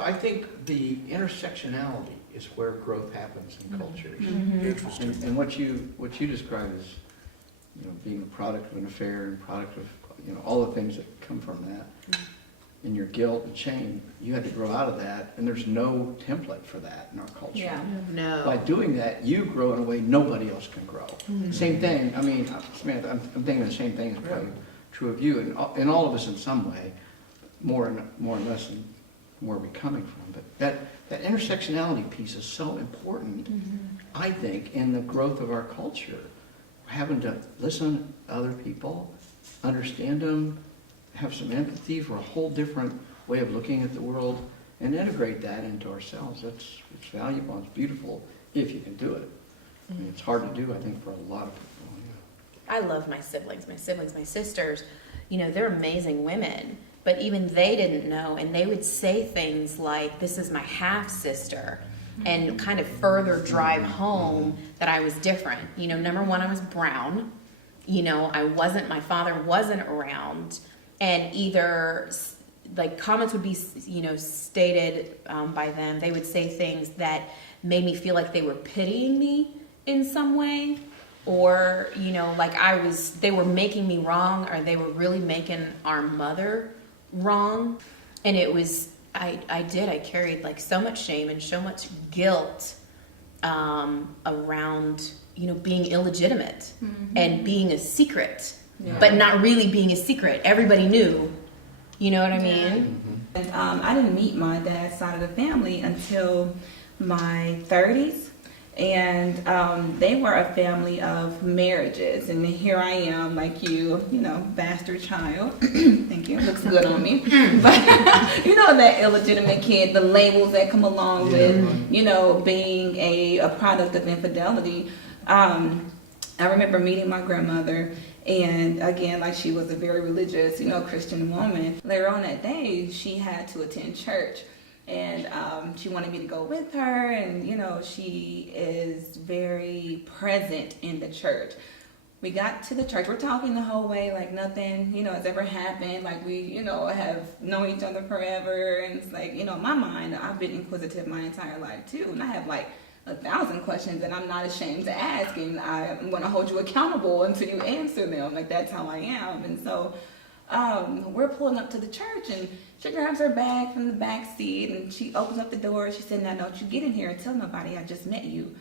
I think the intersectionality is where growth happens in cultures. Interesting. And what you describe as, being a product of an affair and product of, all the things that come from that, and your guilt and shame, you had to grow out of that, and there's no template for that in our culture. Yeah. No. By doing that, you grow in a way nobody else can grow. Same thing, Samantha, I'm thinking the same thing is probably true of you, and all of us in some way, more and less than where we're coming from. But that intersectionality piece is so important, I think, in the growth of our culture. Having to listen to other people, understand them, have some empathy for a whole different way of looking at the world, and integrate that into ourselves. It's valuable, it's beautiful, if you can do it. I mean, it's hard to do, I think, for a lot of people. I love my siblings, my sisters. They're amazing women, but even they didn't know, and they would say things like, "This is my half sister," and kind of further drive home that I was different. Number one, I was brown. My father wasn't around, and either like comments would be, stated by them. They would say things that made me feel like they were pitying me in some way, or they were making me wrong, or they were really making our mother wrong. And it was, I carried like so much shame and so much guilt around, being illegitimate and being a secret, but not really being a secret. Everybody knew, you know what I mean? And I didn't meet my dad's side of the family until my 30s. And they were a family of marriages, and here I am, like you, bastard child. Thank you. Looks good on me. But that illegitimate kid, the labels that come along with, being a product of infidelity. I remember meeting my grandmother, and again, like, she was a very religious, Christian woman. Later on that day, she had to attend church. And she wanted me to go with her, and she is very present in the church. We got to the church, we're talking the whole way like nothing has ever happened, like we have known each other forever. And it's like, in my mind, I've been inquisitive my entire life too, and I have like 1,000 questions that I'm not ashamed to ask, and I'm going to hold you accountable until you answer them. Like, that's how I am. And so we're pulling up to the church, and she grabs her bag from the back seat, and she opens up the door. She said, "Now, don't you get in here and tell nobody I just met you."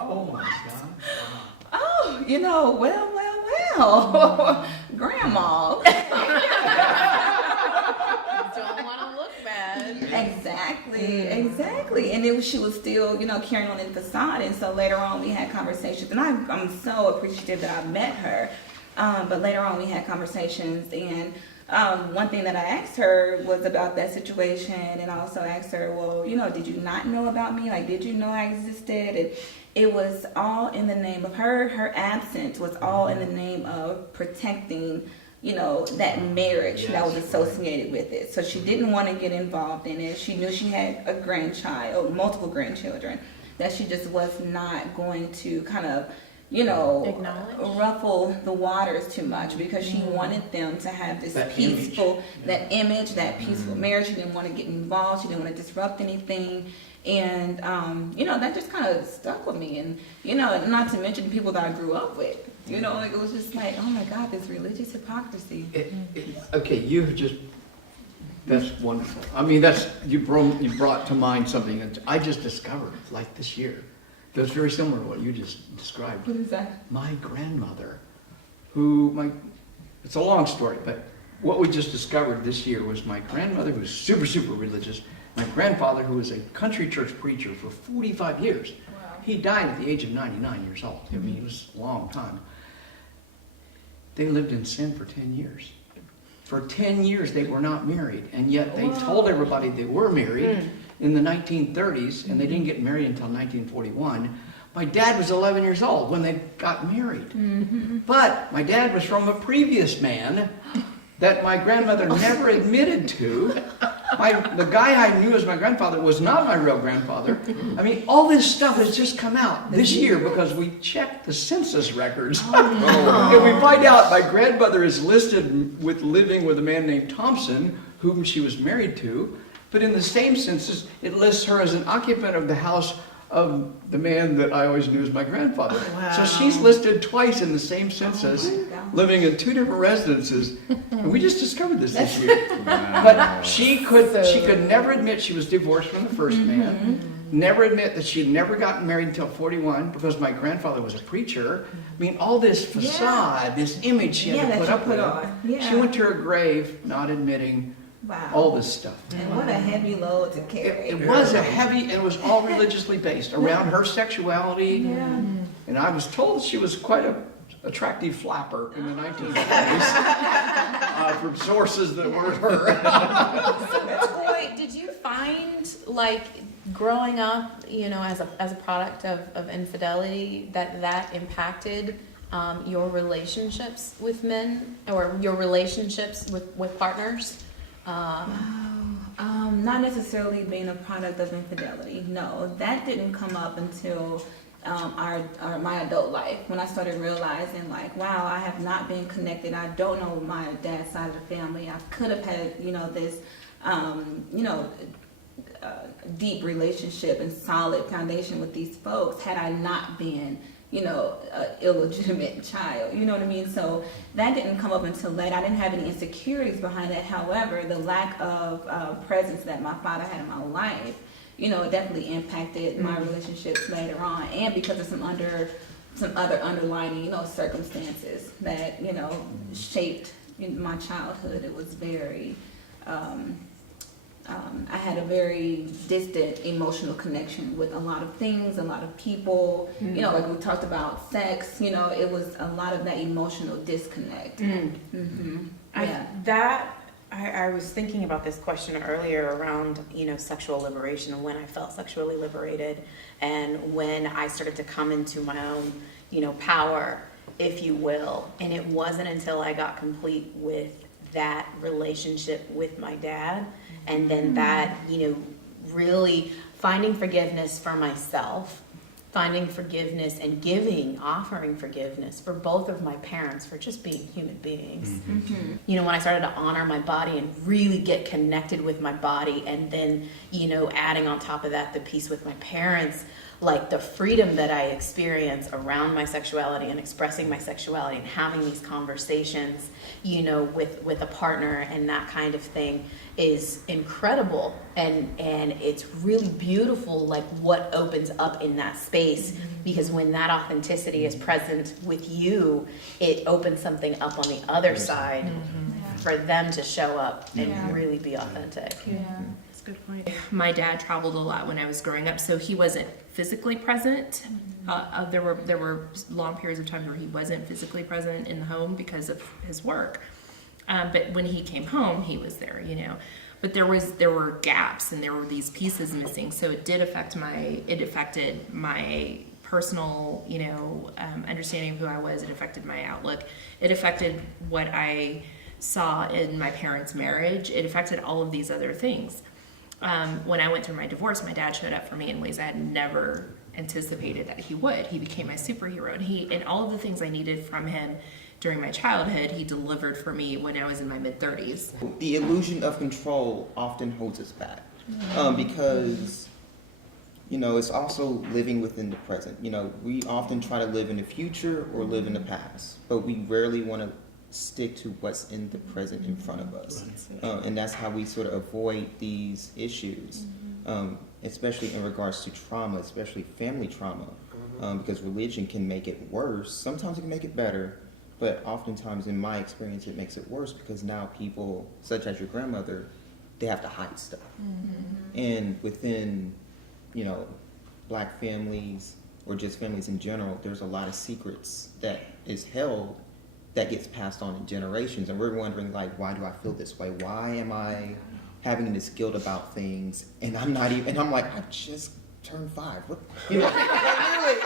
Oh my God. Oh, well, Grandma. Don't want to look bad. Exactly. And she was still, carrying on in the facade. And so later on we had conversations, and I'm so appreciative that I met her. But later on we had conversations, and one thing that I asked her was about that situation, and I also asked her, well, did you not know about me? Like, did you know I existed? And it was all in the name of her absence was all in the name of protecting, that marriage that was associated with it. So she didn't want to get involved in it. She knew she had a grandchild, multiple grandchildren, that she just was not going to kind of, ruffle the waters too much, because she wanted them to have this peaceful image, that peaceful marriage. She didn't want to get involved. She didn't want to disrupt anything. And, that just kind of stuck with me. And, not to mention the people that I grew up with. It was just like, oh my God, this religious hypocrisy. That's wonderful. I mean, you brought to mind something that I just discovered, like this year. That's very similar to what you just described. What is that? My grandmother, it's a long story, but what we just discovered this year was my grandmother, who was super, super religious, my grandfather, who was a country church preacher for 45 years. Wow. He died at the age of 99 years old. I mean, it was a long time. They lived in sin for 10 years. For 10 years, they were not married, and yet they told everybody they were married in the 1930s, and they didn't get married until 1941. My dad was 11 years old when they got married. But my dad was from a previous man that my grandmother never admitted to, The guy I knew as my grandfather was not my real grandfather. I mean, all this stuff has just come out this year because we checked the census records. And we find out my grandmother is listed with living with a man named Thompson, whom she was married to. But in the same census, it lists her as an occupant of the house of the man that I always knew as my grandfather. Wow. So she's listed twice in the same census, living in 2 different residences. And we just discovered this year. But she could never admit she was divorced from the first man. Never admit that she'd never gotten married until 41 because my grandfather was a preacher. I mean, all this facade, this image she had to put up with. She went to her grave not admitting all this stuff. And what a heavy load to carry. It was a heavy, and it was all religiously based around her sexuality. And I was told she was quite a attractive flapper in the 1940s from sources that weren't her. Boy, did you find, like, growing up, you know, as a product of infidelity, that impacted your relationships with men or your relationships with partners? Not necessarily being a product of infidelity. No, that didn't come up until my adult life, when I started realizing, like, wow, I have not been connected. I don't know my dad's side of the family. I could have had, you know, this, deep relationship and solid foundation with these folks had I not been, you know, an illegitimate child. You know what I mean? So that didn't come up until late. I didn't have any insecurities behind that. However, the lack of presence that my father had in my life, you know, it definitely impacted my relationships later on, and because of some other underlying, you know, circumstances that, you know, shaped my childhood. It was very, I had a very distant emotional connection with a lot of things, a lot of people. You know, like we talked about sex, you know, it was a lot of that emotional disconnect. I was thinking about this question earlier around, you know, sexual liberation and when I felt sexually liberated and when I started to come into my own, you know, power, if you will. And it wasn't until I got complete with that relationship with my dad, and then that, you know, really finding forgiveness for myself, finding forgiveness and offering forgiveness for both of my parents for just being human beings. You know, when I started to honor my body and really get connected with my body, and then, you know, adding on top of that the piece with my parents, like the freedom that I experience around my sexuality and expressing my sexuality and having these conversations, you know, with a partner and that kind of thing is incredible. And it's really beautiful, like what opens up in that space, because when that authenticity is present with you, it opens something up on the other side for them to show up and really be authentic. That's a good point. My dad traveled a lot when I was growing up, so he wasn't physically present. There were long periods of time where he wasn't physically present in the home because of his work. But when he came home, he was there, you know. But there were gaps and there were these pieces missing. So it affected my personal, you know, understanding of who I was. It affected my outlook. It affected what I saw in my parents' marriage. It affected all of these other things. When I went through my divorce, my dad showed up for me in ways I had never anticipated that he would. He became my superhero, and all of the things I needed from him during my childhood, he delivered for me when I was in my mid-30s. The illusion of control often holds us back because, you know, it's also living within the present. You know, we often try to live in the future or live in the past, but we rarely want to stick to what's in the present in front of us. And that's how we sort of avoid these issues, especially in regards to trauma, especially family trauma, because religion can make it worse. Sometimes it can make it better, but oftentimes, in my experience, it makes it worse because now people, such as your grandmother, they have to hide stuff. And within, you know, Black families or just families in general, there's a lot of secrets that is held that gets passed on in generations. And we're wondering, like, why do I feel this way? Why am I having this guilt about things? And I'm not even, and I'm like, I just turned 5. What? You know, like, literally,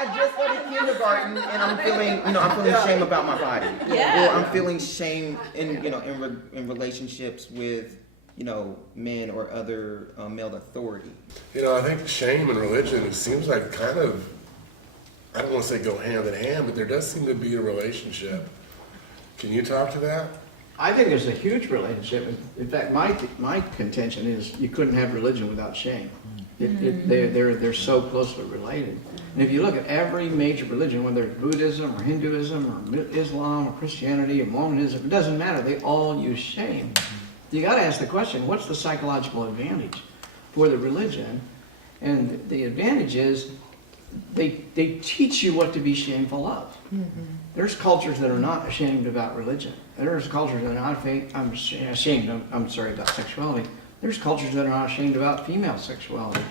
I just started kindergarten. kindergarten and I'm feeling, I'm feeling shame about my body. Yeah. Or I'm feeling shame in relationships with, men or other male authority. I think shame and religion, it seems like kind of, I don't want to say go hand in hand, but there does seem to be a relationship. Can you talk to that? I think there's a huge relationship. In fact, my contention is you couldn't have religion without shame. They're so closely related. And if you look at every major religion, whether it's Buddhism or Hinduism or Islam or Christianity or Mormonism, it doesn't matter. They all use shame. You got to ask the question, what's the psychological advantage for the religion? And the advantage is they teach you what to be shameful of. There's cultures that are not ashamed about religion. There's cultures that are not ashamed about sexuality. There's cultures that are not ashamed about female sexuality.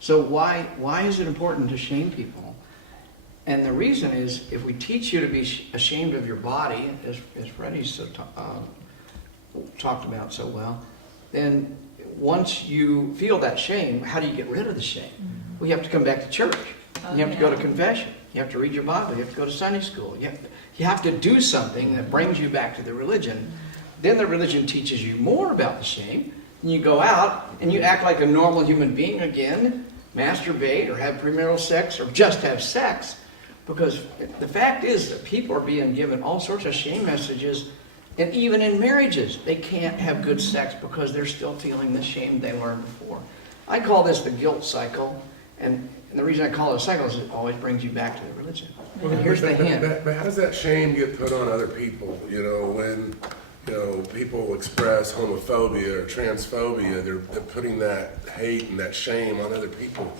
So why is it important to shame people? And the reason is, if we teach you to be ashamed of your body, as Freddie's talked about so well, then once you feel that shame, how do you get rid of the shame? Well, you have to come back to church. You have to go to confession. You have to read your Bible. You have to go to Sunday school. You have to do something that brings you back to the religion. Then the religion teaches you more about the shame. And you go out and you act like a normal human being again, masturbate or have premarital sex or just have sex. Because the fact is that people are being given all sorts of shame messages. And even in marriages, they can't have good sex because they're still feeling the shame they learned before. I call this the guilt cycle. And the reason I call it a cycle is it always brings you back to the religion. And here's the hint. But how does that shame get put on other people? When people express homophobia or transphobia, they're putting that hate and that shame on other people.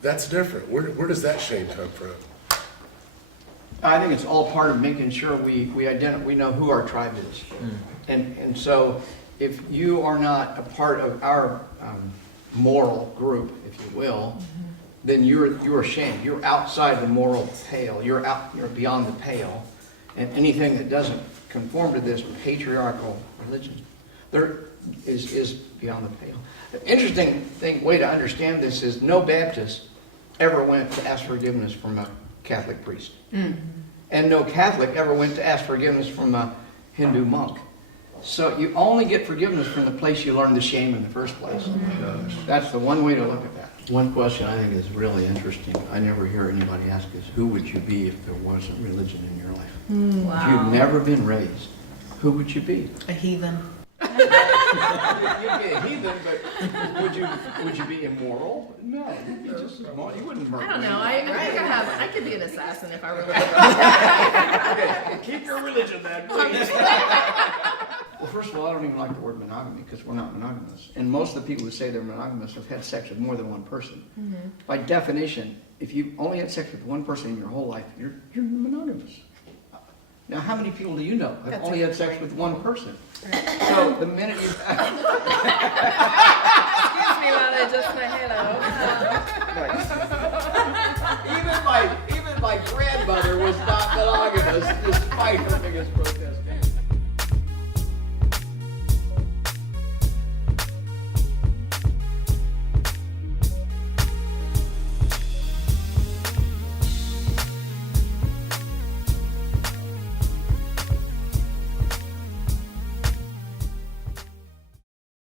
That's different. Where does that shame come from? I think it's all part of making sure we know who our tribe is. And so if you are not a part of our moral group, if you will, then you're ashamed. You're outside the moral pale. You're beyond the pale. And anything that doesn't conform to this patriarchal religion is beyond the pale. The interesting way to understand this is no Baptist ever went to ask forgiveness from a Catholic priest. And no Catholic ever went to ask forgiveness from a Hindu monk. So you only get forgiveness from the place you learned the shame in the first place. That's the one way to look at that. One question I think is really interesting, I never hear anybody ask is, who would you be if there wasn't religion in your life? If you've never been raised, who would you be? A heathen. You'd be a heathen, but would you be immoral? No, you'd be just immoral. You wouldn't murder. I don't know. I could be an assassin if I really Okay, keep your religion then, please. Well, first of all, I don't even like the word monogamy because we're not monogamous. And most of the people who say they're monogamous have had sex with more than one person. By definition, if you've only had sex with one person in your whole life, you're monogamous. Now, how many people do you know have only had sex with one person? So the minute you... Excuse me while I adjust my halo. Even my grandmother was not monogamous despite her biggest protest.